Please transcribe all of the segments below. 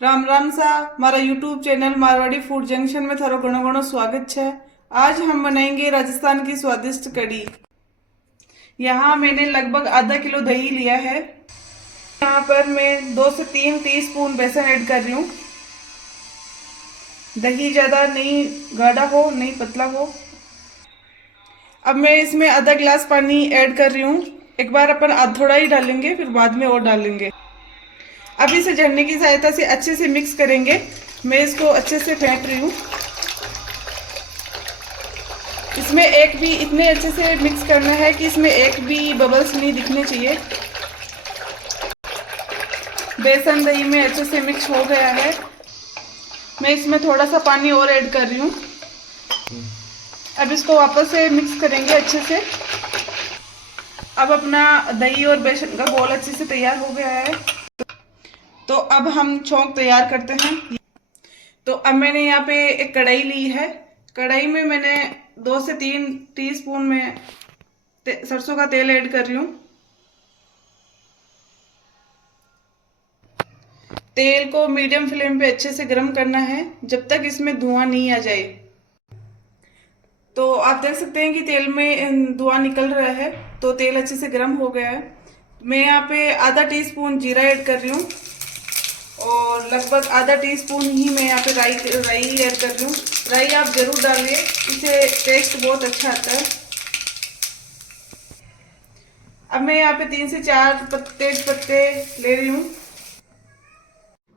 राम राम सा मारा YouTube channel Marwari food junction में थारो घणो घणो स्वागत है। आज हम बनाएंगे राजस्थान की स्वादिष्ट कड़ी। यहाँ मैंने लगभग आधा किलो दही लिया है। यहाँ पर मैं 2 से 3 टीस्पून बेसन ऐड कर रही हूँ। दही ज़्यादा नहीं गाढ़ा हो नहीं पतला हो। अब मैं इसमें आधा गिलास पानी ऐड कर रही हूँ। एक बार अपन थोड़ा ही डालेंगे, फिर बाद में और डालेंगे। अब इसे झरने की सहायता से अच्छे से मिक्स करेंगे। मैं इसको अच्छे से फेंट रही हूँ। इसमें एक भी इतने अच्छे से मिक्स करना है कि इसमें एक भी बबल्स नहीं दिखने चाहिए। बेसन दही में अच्छे से मिक्स हो गया है। मैं इसमें थोड़ा सा पानी और ऐड कर रही हूँ। अब इसको वापस से मिक्स करेंगे अच्छे से। अब अपना दही और बेसन का घोल अच्छे से तैयार हो गया है। तो अब हम छौंक तैयार करते हैं। तो अब मैंने यहाँ पे एक कढ़ाई ली है। कढ़ाई में मैंने 2 से 3 टीस्पून में सरसों का तेल ऐड कर रही हूँ। तेल को मीडियम फ्लेम पे अच्छे से गर्म करना है जब तक इसमें धुआं नहीं आ जाए। तो आप देख सकते हैं कि तेल में धुआं निकल रहा है, तो तेल अच्छे से गर्म हो गया है। मैं यहाँ पे आधा टीस्पून जीरा ऐड कर रही हूँ और लगभग आधा टीस्पून ही मैं यहाँ पे राई ऐड कर रही हूँ। राई आप जरूर डालिए, इससे टेस्ट बहुत अच्छा आता है। अब मैं यहाँ पे 3 से 4 तेज पत्ते ले रही हूँ।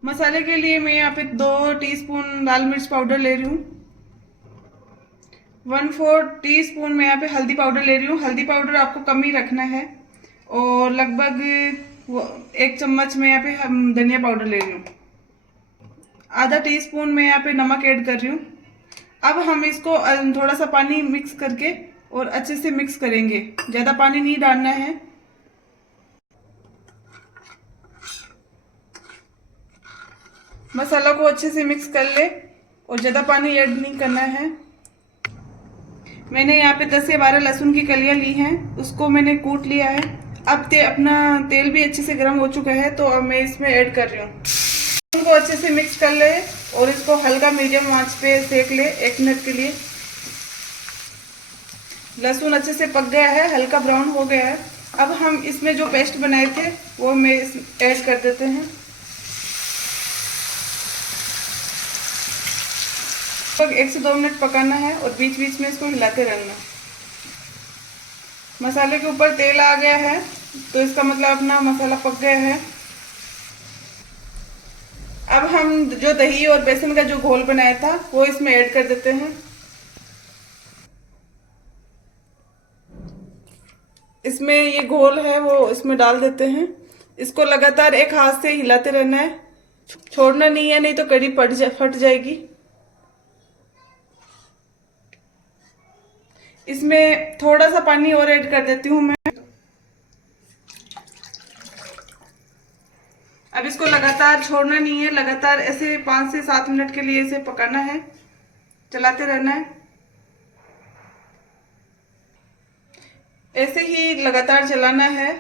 मसाले के लिए मैं यहाँ पे 2 टीस्पून लाल मिर्च पाउडर ले रही हूँ। 1/4 टीस्पून मैं यहाँ पे हल्दी पाउडर ले रही हूँ। हल्दी पाउडर आपको कम ही रखना है। और लगभग 1 चम्मच मैं यहाँ पे धनिया पाउडर ले रही हूँ। आधा टीस्पून मैं यहाँ पे नमक ऐड कर रही हूँ। अब हम इसको थोड़ा सा पानी मिक्स करके और अच्छे से मिक्स करेंगे। ज़्यादा पानी नहीं डालना है। मसाला को अच्छे से मिक्स कर ले और ज़्यादा पानी ऐड नहीं करना है। मैंने यहाँ पे 10 से 12 लहसुन की कलियां ली हैं, उसको मैंने कूट लिया है। अब अपना तेल भी अच्छे से गर्म हो चुका है, तो अब मैं इसमें ऐड कर रही हूँ। इनको अच्छे से मिक्स कर ले और इसको हल्का मीडियम आंच पे सेक ले 1 मिनट के लिए। लहसुन अच्छे से पक गया है, हल्का ब्राउन हो गया है। अब हम इसमें जो पेस्ट बनाए थे वो मैं ऐड कर देते हैं। 1 से 2 मिनट पकाना है और बीच बीच में इसको हिलाते रहना। मसाले के ऊपर तेल आ गया है, तो इसका मतलब अपना मसाला पक गया है। अब हम जो दही और बेसन का जो घोल बनाया था वो इसमें ऐड कर देते हैं। इसमें ये घोल है वो इसमें डाल देते हैं। इसको लगातार एक हाथ से हिलाते रहना है, छोड़ना नहीं है, नहीं तो कड़ी फट जाएगी। इसमें थोड़ा सा पानी और ऐड कर देती हूँ मैं। अब इसको लगातार छोड़ना नहीं है, लगातार ऐसे 5 से 7 मिनट के लिए इसे पकाना है, चलाते रहना है। ऐसे ही लगातार चलाना है।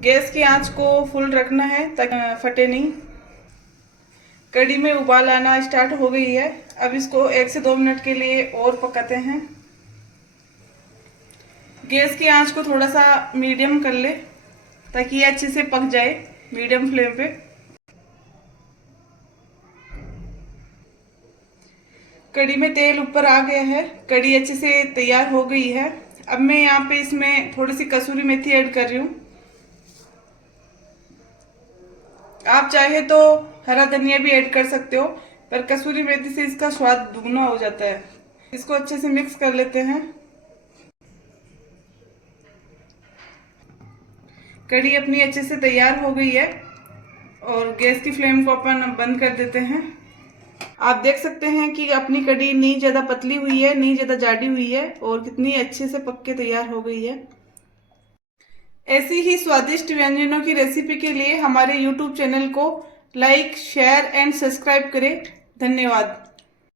गैस की आंच को फुल रखना है ताकि फटे नहीं। कड़ी में उबाल आना स्टार्ट हो गई है। अब इसको 1 से 2 मिनट के लिए और पकाते हैं। गैस की आंच को थोड़ा सा मीडियम कर ले ताकि ये अच्छे से पक जाए मीडियम फ्लेम पे। कड़ी में तेल ऊपर आ गया है, कड़ी अच्छे से तैयार हो गई है। अब मैं यहाँ पे इसमें थोड़ी सी कसूरी मेथी ऐड कर रही हूँ। आप चाहे तो हरा धनिया भी ऐड कर सकते हो, पर कसूरी मेथी से इसका स्वाद दुगना हो जाता है। इसको अच्छे से मिक्स कर लेते हैं। कड़ी अपनी अच्छे से तैयार हो गई है और गैस की फ्लेम को अपन बंद कर देते हैं। आप देख सकते हैं कि अपनी कड़ी नहीं ज़्यादा पतली हुई है, नहीं ज़्यादा जाडी हुई है और कितनी अच्छे से पक के तैयार हो गई है। ऐसी ही स्वादिष्ट व्यंजनों की रेसिपी के लिए हमारे YouTube चैनल को लाइक, शेयर एंड सब्सक्राइब करें। धन्यवाद।